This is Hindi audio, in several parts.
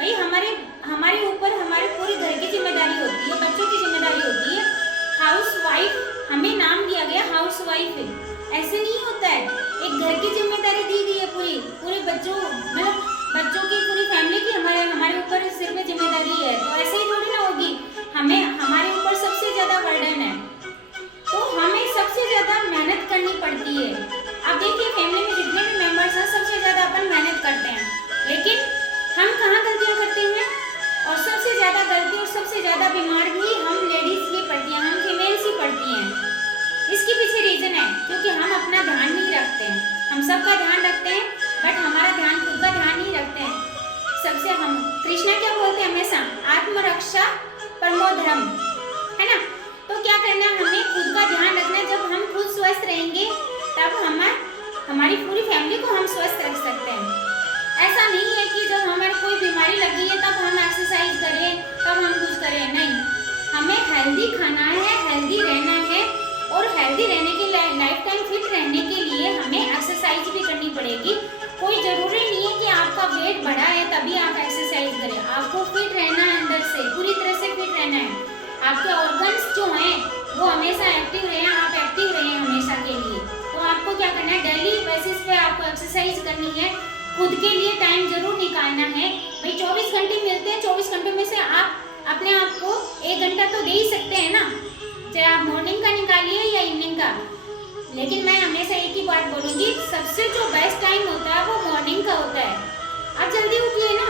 भाई हमारे हमारे ऊपर हमारे पूरे घर की जिम्मेदारी होती है, बच्चों की जिम्मेदारी होती है। हाउस वाइफ हमें नाम दिया गया हाउस वाइफ है, ऐसे नहीं होता है। एक घर की जिम्मेदारी दी गई है पूरी, पूरे बच्चों मतलब बच्चों की पूरी फैमिली की हमारे हमारे ऊपर सिर पे जिम्मेदारी है, तो ऐसे ही थोड़ी ना होगी। हमें हमारे ऊपर सबसे ज्यादा बर्डन है, तो हमें सबसे ज्यादा मेहनत करनी पड़ती है। आप देखिए फैमिली में जितने भी मेंबर्स हैं सबसे ज्यादा अपन मेहनत करते हैं, लेकिन हम कहाँ गलतियाँ करते हैं, और सबसे ज्यादा गलती और सबसे ज्यादा बीमार भी हम लेडीज ही पड़ती हैं, हम फीमेल्स ही पड़ती हैं। इसके पीछे रीजन है क्योंकि हम अपना ध्यान नहीं रखते हैं। हम सबका ध्यान रखते हैं बट हमारा ध्यान खुद का ध्यान नहीं रखते हैं। सबसे हम कृष्णा क्या बोलते हैं हमेशा, आत्मरक्षा परमो धर्म, है ना। तो क्या करना है, हमें खुद का ध्यान रखना है। जब हम खुद स्वस्थ रहेंगे तब हमारी पूरी फैमिली को हम स्वस्थ रख सकते हैं। ऐसा नहीं है कि जब हमारी कोई बीमारी लगी है तब हम एक्सरसाइज करें, तब हम कुछ करें, नहीं। हमें हेल्दी खाना है, हेल्दी रहना है, और हेल्दी रहने के लिए लाइफ टाइम फिट रहने के लिए हमें एक्सरसाइज भी करनी पड़ेगी। कोई जरूरी नहीं है कि आपका वेट बढ़ा है तभी आप एक्सरसाइज करें। आपको फिट रहना है, अंदर से पूरी तरह से फिट रहना है। आपके ऑर्गन्स जो हैं वो हमेशा एक्टिव रहें, आप एक्टिव रहें हमेशा के लिए। तो आपको क्या करना है, डेली बेसिस पे आपको एक्सरसाइज करनी है। खुद के लिए टाइम जरूर निकालना है। भाई 24 घंटे मिलते हैं, 24 घंटे में से आप अपने आप को 1 घंटा तो दे ही सकते हैं ना, चाहे आप मॉर्निंग का निकालिए या इवनिंग का। लेकिन मैं हमेशा एक ही बात बोलूंगी, सबसे जो बेस्ट टाइम होता है वो मॉर्निंग का होता है। आप जल्दी उठिए ना,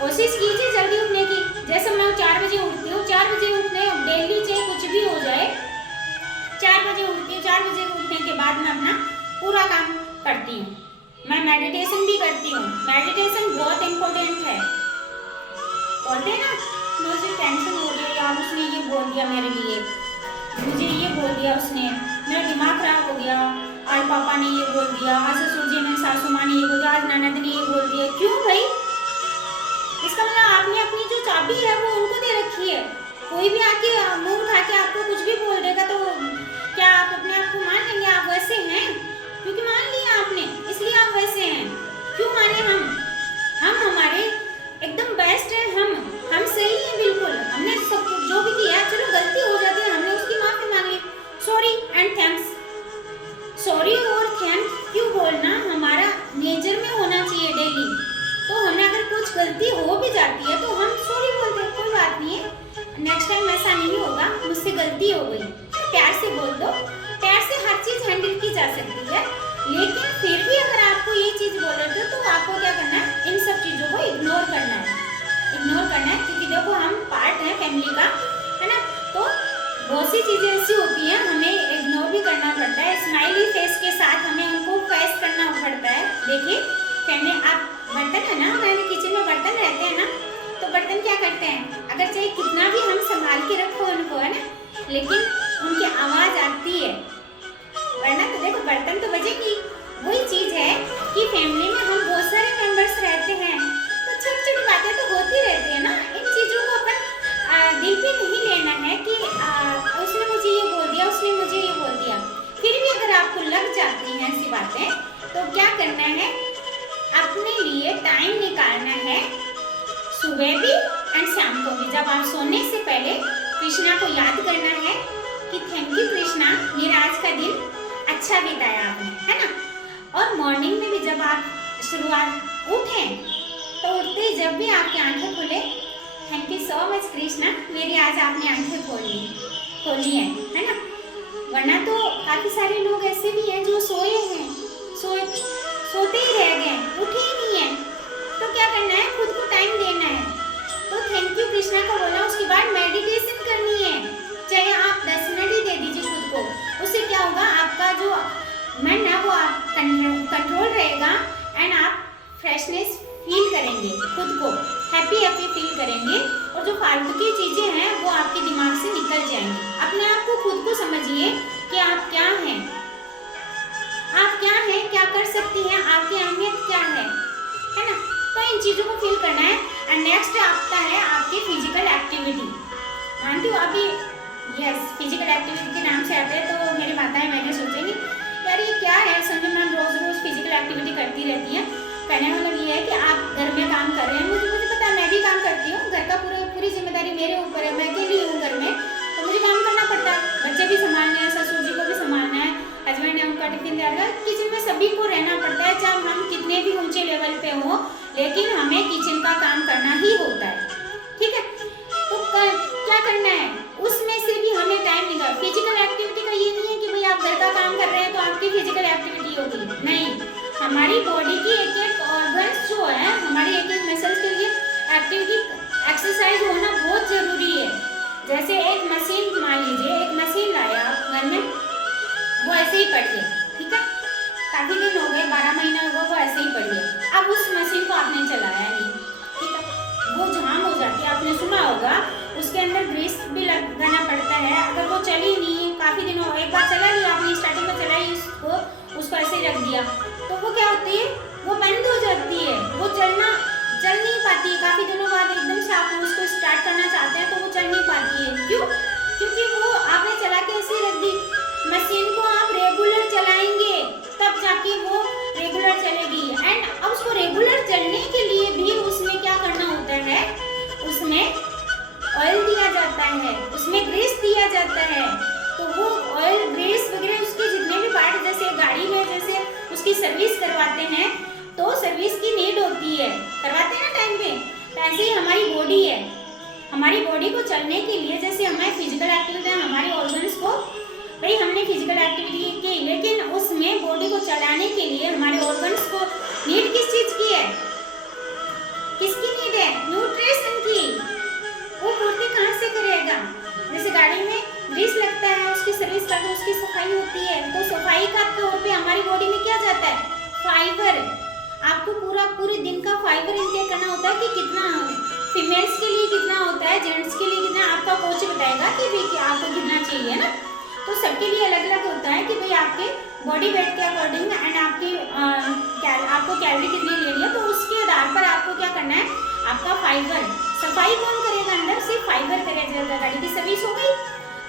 कोशिश कीजिए जल्दी उठने की। जैसे मैं 4 बजे उठती हूँ, 4 बजे उठने डेली चाहे कुछ भी हो जाए, 4 बजे उठती हूँ। 4 बजे उठने के बाद मैं अपना पूरा काम करती हूँ। मैं मेडिटेशन भी करती हूँ। मेडिटेशन बहुत इम्पोर्टेंट है। बोलते हैं ना, मुझे टेंशन हो रही है यार, उसने ये बोल दिया मेरे लिए, मुझे ये बोल दिया उसने, मेरा दिमाग खराब हो गया, आज पापा ने ये बोल दिया, आज ससुर जी ने, सासू माँ ने ये बोल दिया, आज ननद ने ये बोल दिया। क्यों भाई? इसका मतलब आपने अपनी जो चाबी है वो उनको दे रखी है। कोई भी आके मुंह उठा के आपको कुछ भी बोल देगा तो क्या आप अपने आप को मान लेंगे आप वैसे हैं? क्योंकि मान लिया आपने इसलिए आप वैसे हैं। क्यों माने हम हमारे एकदम बेस्ट है, हम सही हैं बिल्कुल। हमने सब जो भी किया, चलो गलती हो जाती है, हमने उसकी माफी मांग ली, सॉरी एंड थैंक्स। सॉरी और थैंक्स क्यों बोलना हमारा नेचर में होना चाहिए डेली। तो हमें अगर कुछ गलती हो भी जाती है तो हम सॉरी बोलते हैं, कोई बात नहीं है, नेक्स्ट टाइम ऐसा नहीं होगा, मुझसे गलती हो गई। प्यार से बोल दो, प्यार से हर चीज हैंडल की जा सकती है। लेकिन फिर भी अगर आपको ये चीज बोल रहे हो तो आपको क्या करना है, इन सब चीजों को इग्नोर करना है। इग्नोर करना है क्योंकि देखो हम पार्ट हैं फैमिली का, है ना। तो बहुत सी चीजें ऐसी होती हैं हमें इग्नोर भी करना पड़ता है। स्माइली फेस के साथ हमें उनको फेस करना पड़ता है। देखिए फैमिली, आप बर्तन है ना, हमारे किचन में बर्तन रहते हैं ना, तो बर्तन क्या करते हैं, अगर चाहे कितना भी हम संभाल के रखो उनको, है ना, लेकिन उनकी आवाज आती है, वरना तो देखो बर्तन तो बजेगी। वही चीज है कि फैमिली में हम बहुत सारे मेंबर्स रहते हैं तो छोटी छोटी बातें तो होती रहती है ना। इन चीजों को अपन दिल पे नहीं लेना है कि उसने मुझे ये बोल दिया, उसने मुझे ये बोल दिया। फिर भी अगर आपको लग जाती हैं ऐसी बातें तो क्या करना है, अपने लिए टाइम निकालना है, सुबह भी एंड शाम को भी। जब आप सोने से पहले कृष्णा को याद करना है कि थैंक यू कृष्णा, मेरा आज का दिन अच्छा बिताया आपने, है ना। और मॉर्निंग में भी जब आप शुरुआत उठें तो उठते ही जब भी आपकी आंखें खुले, thank you so much Krishna, मेरी आज आपने आंखें खोली है ना। वरना तो काफी सारे लोग ऐसे भी हैं जो सोए हैं, सोते ही रह गए, उठे ही नहीं है। तो क्या करना है, खुद को टाइम देना है। तो थैंक यू कृष्णा को बोला, उसके बाद मेडिटेशन करनी है, चाहे आप 10 मिनट ही दे दीजिए खुद को। उससे क्या होगा, आपका जो मन है वो आप कंट्रोल रहेगा एंड आप फ्रेशनेस फील करेंगे, खुद को हैप्पी फील करेंगे, और जो फालतू की चीजें हैं वो आपके दिमाग से निकल जाएंगी। अपने आप को खुद को समझिए कि आप क्या हैं, क्या कर सकती हैं, आपकी अहमियत क्या है ना। तो इन चीजों को फील करना है। एंड नेक्स्ट आता है आपकी फिजिकल एक्टिविटी। मानती हूँ अभी यस, फिजिकल एक्टिविटी के नाम से आते हैं तो मेरी माताएं मैंने सोचेंगी यार ये क्या है, संजय मैम रोज रोज फिजिकल एक्टिविटी करती रहती हैं। कहने का मतलब ये है कि आप घर में काम कर रहे हैं, लेकिन हमें किचन का काम करना ही होता है, ठीक है। तो क्या करना है, उसमें से भी हमें टाइम निकाल। फिजिकल एक्टिविटी का ये नहीं है कि भाई आप घर का काम कर रहे हैं तो आपकी फिजिकल एक्टिविटी होगी, नहीं। हमारी बॉडी की एक एक ऑर्गन्स जो है, हमारी एक एक मसल्स के लिए एक्टिविटी एक्सरसाइज होना बहुत जरूरी है। जैसे एक मशीन, मान लीजिए एक मशीन लाया आप घर में, वो ऐसे ही पड़ी है, ठीक है, काफी दिन हो गए, 12 महीने हो गए, वो ऐसे ही पड़ी है। अब उस मशीन को आपने चलाया नहीं, ठीक है, वो जाम हो जाती है, आपने सुना होगा, उसके अंदर ग्रीस भी लगाना पड़ता है। अगर वो चली नहीं, काफी दिन हो, एक बार चला लिया आपने, स्टार्टिंग में चलाई उसको ऐसे ही रख दिया, तो वो क्या होती है, वो बंद हो जाती है, वो चल नहीं पाती है। काफी दिनों बाद एकदम से आप उसको स्टार्ट करना चाहते हैं तो वो चल नहीं पाती है। क्यों? क्योंकि वो आपने चला के ऐसे ही रख दी। मशीन को आप रेगुलर चलाएंगे तब जाके वो रेगुलर चलेगी। एंड अब उसको रेगुलर चलने के लिए भी उसमें क्या करना होता है, उसमें ऑयल दिया जाता है, उसमें ग्रीस दिया जाता है। तो वो ऑयल, ग्रीस वगैरह उसके जितने भी पार्ट, जैसे गाड़ी में जैसे उसकी सर्विस करवाते हैं तो सर्विस की नीड होती है, करवाते हैं ना टाइम पे। तो ऐसे ही हमारी बॉडी है, हमारी बॉडी को चलने के लिए, जैसे हमारी फिजिकल एक्टिविटी, हमारे ऑर्गन्स को, भाई हमने फिजिकल एक्टिविटी की, लेकिन उसमें बॉडी को चलाने के लिए हमारे ऑर्गन्स को नीड किस चीज की है, किसकी नीड है, न्यूट्रिशन की। वो पूर्ति कहाँ से करेगा? जैसे गाड़ी में ग्रीस लगता है, उसकी सर्विस करके उसकी सफाई होती है, तो सफाई का तौर पे हमारी बॉडी में क्या जाता है, फाइबर। आपको पूरे दिन का फाइबर इंटेक करना होता है कि कितना, फीमेल्स के लिए कितना होता है, जेंट्स के लिए कितना, आपका कोच बताएगा कि भाई आपको कितना चाहिए ना। तो सबके लिए अलग अलग होता है कि भाई आपके बॉडी वेट के अकॉर्डिंग एंड आपकी आपको कैलोरी कितनी लेनी है, तो उसके आधार पर आपको क्या करना है, आपका फाइबर। सफाई कौन करेगा? अंदर से फाइबर करेगा। गाड़ी की सर्विस हो गई,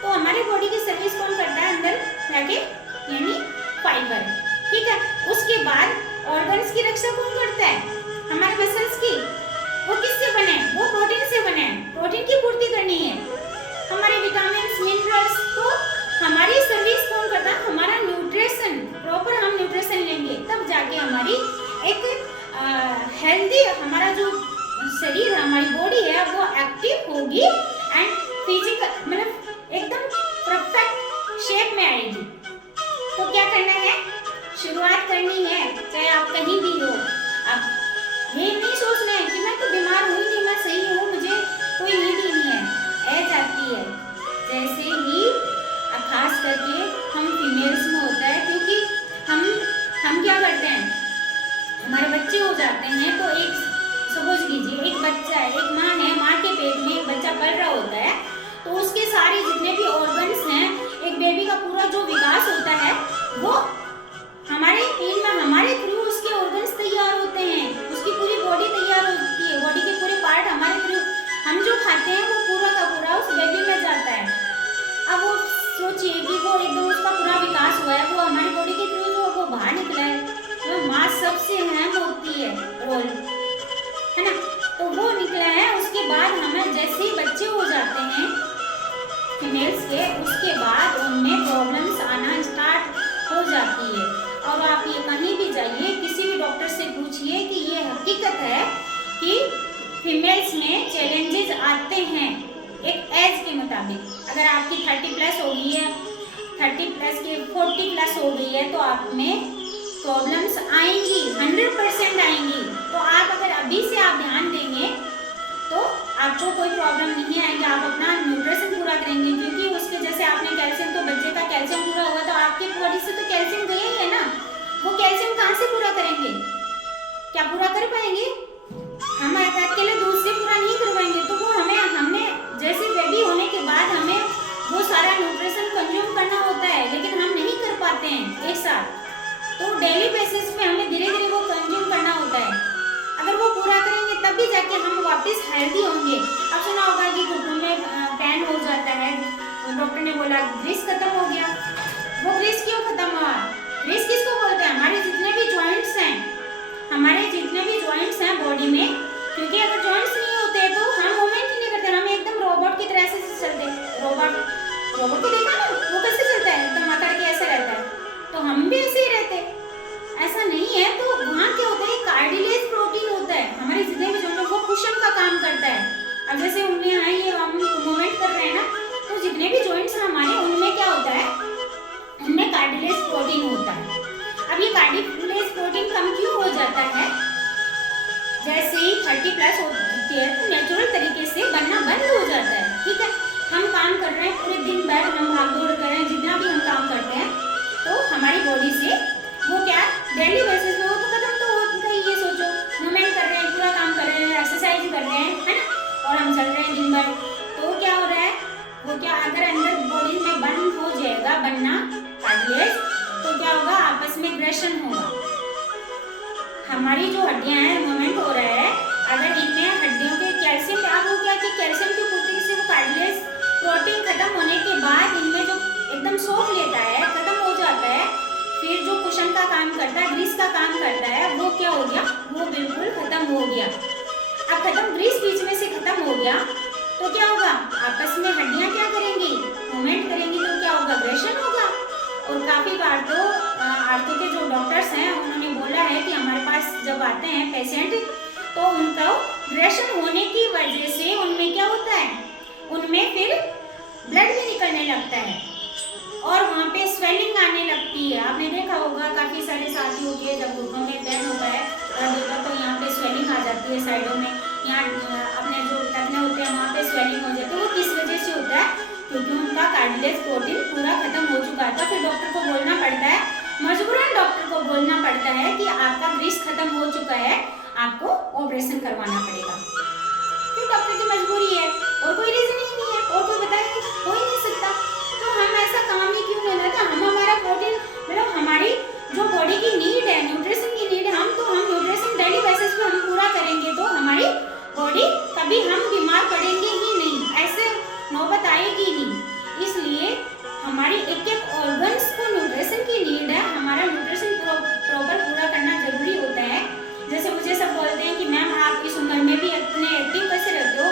तो हमारी बॉडी की सर्विस कौन करता है अंदर जाके, यानी फाइबर, ठीक है। उसके बाद ऑर्गन्स की रक्षा कौन करता है, हमारे मसल्स की। वो किससे बने? वो प्रोटीन से बने, प्रोटीन की पूर्ति करनी है, हमारे विटामिन मिनरल्स। तो हमारी सर्विस कौन करता है, हमारा न्यूट्रिशन। प्रॉपर हम न्यूट्रिशन लेंगे तब जाके हमारी एक हेल्दी, हमारा जो शरीर है, हमारी बॉडी है, वो एक्टिव होगी एंड फिजिकल, मतलब एकदम परफेक्ट शेप में आएगी। तो क्या करना है, शुरुआत करनी है, चाहे आप कहीं भी हो। अब ये नहीं सोचना है कि मैं तो बीमार हुई नहीं, मैं सही हूँ, मुझे कोई नीड ही नहीं है। एज आती है, जैसे ही खास करके हम फीमेल्स में होता है, क्योंकि हम क्या करते हैं, हमारे बच्चे हो जाते हैं, तो एक सपोज कीजिए एक बच्चा है, एक माँ है, माँ के पेट में एक बच्चा पल रहा होता है, तो उसके सारे जितने भी ऑर्गन्स हैं, एक बेबी का पूरा जो विकास होता है, वो हमारे पेट में, हमारे थ्रू उसके ऑर्गन्स तैयार होते हैं, उसकी पूरी बॉडी तैयार होती है, बॉडी के पूरे पार्ट हमारे थ्रू, हम जो खाते हैं वो पूरा का पूरा उस बेबी में जाता है। अब वो सोचिए कि वो एकदम उसका पूरा विकास हुआ है, वो हमारी बॉडी के थ्रू जो वो बाहर निकला है, तो माँ सबसे अहम होती है रोल, है ना। तो वो निकला है, उसके बाद हमें जैसे ही बच्चे हो जाते हैं फीमेल्स के, उसके बाद उनमें प्रॉब्लम्स आना स्टार्ट हो जाती है। और आप ये कहीं भी जाइए, किसी भी डॉक्टर से पूछिए कि ये हकीकत है कि फीमेल्स में चैलेंजेस आते हैं एक एज के मुताबिक। अगर आपकी 30 प्लस हो गई है, 30 प्लस की 40 प्लस हो गई है, तो आप में प्रॉब्लम्स आएंगी, 100% आएंगी। तो आप अगर अभी से आप ध्यान देंगे तो आपको कोई प्रॉब्लम नहीं आएगी, आप अपना न्यूट्रिशन पूरा करेंगे, क्योंकि उसके जैसे आपने कैल्शियम, तो बच्चे का कैल्शियम पूरा होगा तो आपकी बॉडी से तो कैल्शियम गया ही है ना, वो कैल्शियम कहाँ से पूरा करेंगे, क्या पूरा कर पाएंगे? हम अकेले दूध से पूरा नहीं करवाएंगे, तो वो हमने जैसे बेबी होने के बाद हमें वो सारा न्यूट्रिशन कंज्यूम करना होता है, लेकिन हम नहीं कर पाते हैं एक साथ, तो डेली बेसिस पे हमें धीरे धीरे वो कंज्यूम करना होता है। अगर वो पूरा करेंगे तब भी जाके हम वापस हेल्दी होंगे। अब सुना होगा कि घुटनों में पेन हो जाता है, डॉक्टर ने बोला ग्रीस खत्म हो गया। वो ग्रीस क्यों खत्म हुआ? ग्रीस किसको बोलते हैं? हमारे जितने भी जॉइंट्स हैं, हमारे जितने भी जॉइंट्स हैं बॉडी में, क्योंकि अगर जॉइंट्स नहीं होते तो हम मूवमेंट ही नहीं करते, हम एकदम रोबोट की तरह से चलते। रोबोट को देखा ना, वो कैसे चलता है, एकदम अकड़ के ऐसे रहता है, तो हम भी ऐसे ही रहते। ऐसा नहीं है, तो वहाँ क्या होता है, कार्टिलेज प्रोटीन होता है। अब ये कार्टिलेज प्रोटीन कम क्यों हो जाता है? जैसे ही 30 प्लस होती है तो नेचुरल तरीके से बनना बंद हो जाता है। ठीक है, हम काम कर रहे हैं पूरे दिन भर, हम भाग दौड़ कर रहे हैं, जितना भी हम काम करते हैं तो हमारी बॉडी से वो क्या डेली बेसिस पे वो तो खत्म तो होता ही। ये सोचो, मूवमेंट कर रहे हैं, पूरा काम कर रहे हैं, एक्सरसाइज कर रहे हैं, है ना, और हम चल रहे हैं दिन भर, तो क्या हो रहा है, वो क्या अगर अंदर बॉडी में बंद हो जाएगा बनना कार्टिलेज, तो क्या होगा, आपस में ग्रेशन होगा। हमारी जो हड्डियां हैं, मूवमेंट हो रहा है, अगर इनमें हड्डियों के कैल्शियम आप हो गया कि कैल्शियम की पूर्ति से वो कार्टिलेज प्रोटीन खत्म होने के बाद इनमें जो एकदम सोख लेता है, खत्म हो जाता है, फिर जो कुशन का काम करता है, ग्रीस का काम करता है, वो क्या हो गया, वो बिल्कुल खत्म हो गया। अब खत्म, ग्रीस बीच में से खत्म हो गया तो क्या होगा, आपस में हड्डियां क्या करेंगी, मूवमेंट करेंगी, तो क्या होगा, ग्रेशन होगा। और काफी बार तो आर्थो के जो डॉक्टर्स हैं उन्होंने बोला है कि हमारे पास जब आते हैं पेशेंट तो उनका ग्रेशन होने की वजह से उनमें क्या होता है, उनमें फिर ब्लड भी निकलने लगता है और वहाँ पे स्वेलिंग आने लगती है। आपने देखा होगा काफी सारे साथियों के जब घुटनों में पेन होता है तो यहाँ पे स्वेलिंग आ जाती है साइडों में, यहाँ अपने जो टखने होते हैं वहाँ पे स्वेलिंग हो जाती है। वो किस वजह से होता है, क्योंकि उनका कार्टिलेज प्रोटीन पूरा खत्म हो चुका था। फिर डॉक्टर को बोलना पड़ता है, मजबूरन डॉक्टर को बोलना पड़ता है कि आपका ग्रीस खत्म हो चुका है, आपको ऑपरेशन करवाना पड़ेगा। क्यों, डॉक्टर की मजबूरी है और कोई रीजन ही नहीं है, और कोई बताया हो ही नहीं सकता। तो हम ऐसा काम ही क्यों नहीं लेते, हम हमारा प्रोटीन मतलब हमारी जो बॉडी की नीड है, न्यूट्रिशन की नीड है, हम न्यूट्रिशन डेली बेसिस पे हम पूरा करेंगे तो हमारी बॉडी कभी हम बीमार पड़ेंगे ही नहीं, ऐसे नौबत आएगी नहीं। इसलिए हमारी एक एक ऑर्गन्स को न्यूट्रिशन की नीड है, हमारा न्यूट्रिशन प्रॉपर पूरा करना जरूरी होता है। जैसे मुझे सब बोलते हैं कि मैम आप इस उम्र में भी इतने एक्टिव कैसे रहते हो,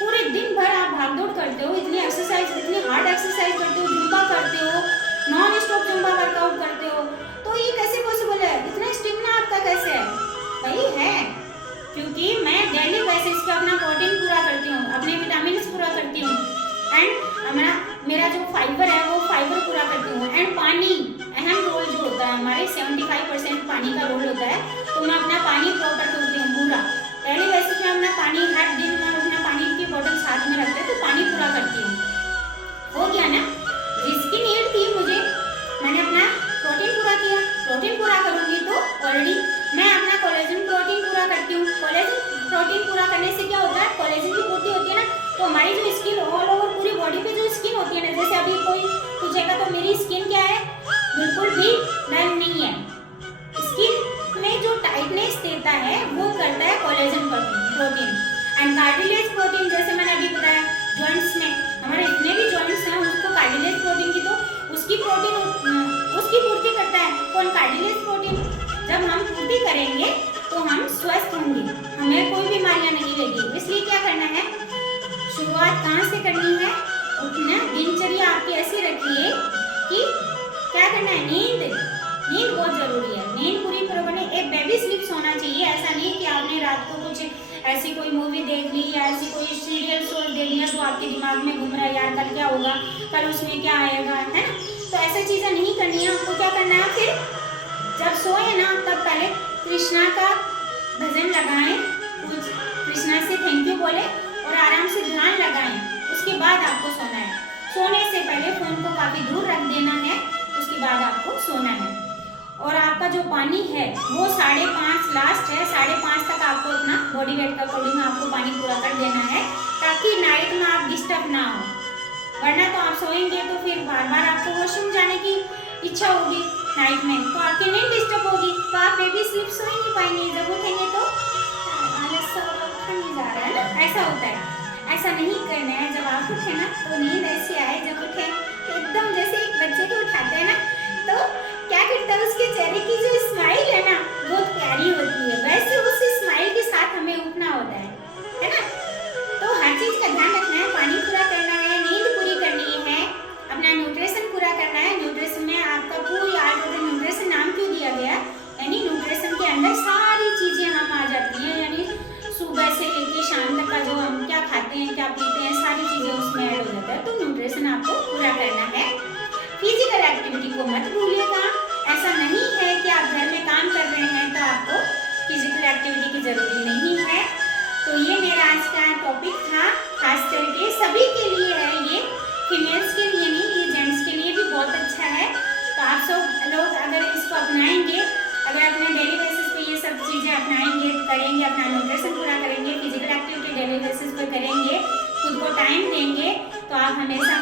पूरे दिन भर आप भागदौड़ करते हो, इतनी एक्सरसाइज, इतनी हार्ड एक्सरसाइज करते हो, जुम्बा करते हो, नॉन स्टॉप जुम्बा वर्कआउट करते हो, तो ये कैसे पॉसिबल है, इतना स्टेमिना आपका कैसे है? वही है क्योंकि मैं डेली बेसिस पे अपना प्रोटीन पूरा करती हूँ, अपने विटामिन पूरा करती हूँ, एंड मेरा जो फाइबर है वो फाइबर पूरा करती हूँ, एंड पानी अहम रोल जो होता है, हमारे 75% पानी का रोल होता है, तो मैं अपना पानी प्रॉपर करती हूँ पूरा डेली बेसिस में। अपना पानी हर दिन मैं अपना पानी की बोतल साथ में रखते तो पानी पूरा करती हूँ। हो गया ना, जिसकी नीड थी मुझे, मैंने अपना प्रोटीन पूरा किया। प्रोटीन पूरा करूंगी तो ऑलरेडी मैं अपना कोलेजन प्रोटीन पूरा करती हूँ। कोलेजन प्रोटीन पूरा करने से क्या होता है, कोलेजन की पूर्ति होती है ना, तो हमारी जो स्किन ऑल ओवर पूरी बॉडी पे जो स्किन होती है ना, जैसे अभी कोई पूछेगा तो मेरी स्किन क्या है, बिल्कुल भी डल नहीं है। स्किन में जो टाइटनेस देता है वो करता है collagen protein and cartilage protein. जैसे मैंने अभी बताया जॉइंट्स में हमारे इतने भी जॉइंट्स हैं उसको कार्टिलेज प्रोटीन की तो उसकी पूर्ति करता है कौन, कार्टिलेज प्रोटीन। जब हम पूर्ति करेंगे तो हम स्वस्थ होंगे, हमें कोई बीमारियां नहीं लगेगी। इसलिए क्या करना है, शुरुआत कहाँ से करनी है, उठना, दिनचर्या आपकी ऐसी रखिए कि क्या करना है, नींद बहुत जरूरी है। नींद पूरी बने, एक बेबी स्लीप्स होना चाहिए। ऐसा नहीं कि आपने रात को कुछ ऐसी कोई मूवी देख ली या ऐसी कोई सीरियल शो देख लिया तो आपके दिमाग में घूम रहा है यार कल क्या होगा, कल उसमें क्या आएगा, है ना। तो ऐसी चीजें नहीं करनी है। आपको क्या करना है, फिर जब सोए ना तब पहले कृष्णा का भजन लगाएं, कुछ कृष्णा से थैंक यू बोले और आराम से ध्यान लगाएं। उसके बाद आपको सोना है। सोने से पहले फोन को काफी दूर रख देना है, उसके बाद आपको सोना है। और आपका जो पानी है वो 5.5 लास्ट है, 5.5 तक आपको अपना बॉडी वेट का अकॉर्डिंग आपको पानी पूरा कर देना है ताकि नाइट में आप डिस्टर्ब ना हो। वरना तो आप सोएंगे तो फिर बार बार आपको वॉशरूम जाने की इच्छा होगी नाइट में, तो आपकी नींद डिस्टर्ब होगी, तो आप बेबी स्लीप सो ही नहीं पाएंगे। जब उठेंगे तो आलस सा उठा नहीं जा रहा है ना, ऐसा होता है। ऐसा नहीं करना है। जब आप उठे ना तो नींद ऐसी आए, जब उठे तो एकदम जैसे एक बच्चे को उठाते हैं ना तो क्या करता है, उसके चेहरे की जो स्माइल है ना बहुत प्यारी होती है, वैसे उस स्माइल के साथ हमें उठना होता है ना। तो हर चीज का ध्यान रखना है, पानी पूरा करना है, नींद पूरी करनी है, अपना न्यूट्रिशन पूरा करना है। न्यूट्रिशन में आपका पूरी न्यूट्रिशन नाम क्यों दिया गया, यानी न्यूट्रिशन के अंदर सारी चीजें हम आ जाती हैं, यानी सुबह से लेके शाम तक का जो हम क्या खाते हैं, क्या पीते हैं, सारी चीजें उसमें ऐड हो जाता है। तो न्यूट्रिशन आपको पूरा करना है। फिजिकल एक्टिविटी को मत भूलिएगा। ऐसा नहीं है कि आप घर में काम कर रहे हैं तो आपको फिजिकल एक्टिविटी की ज़रूरी नहीं है। तो ये मेरा आज का टॉपिक था, खास करके सभी के लिए है, ये फीमेल्स के लिए नहीं, ये जेंट्स के लिए भी बहुत अच्छा है। तो आप सब लोग अगर इसको अपनाएंगे, अगर अपने डेली बेसिस पे ये सब चीज़ें अपनाएंगे, करेंगे, अपना न्यूट्रिशन पूरा करेंगे, फिजिकल एक्टिविटी डेली बेसिस पे करेंगे, खुद को टाइम देंगे, तो आप हमेशा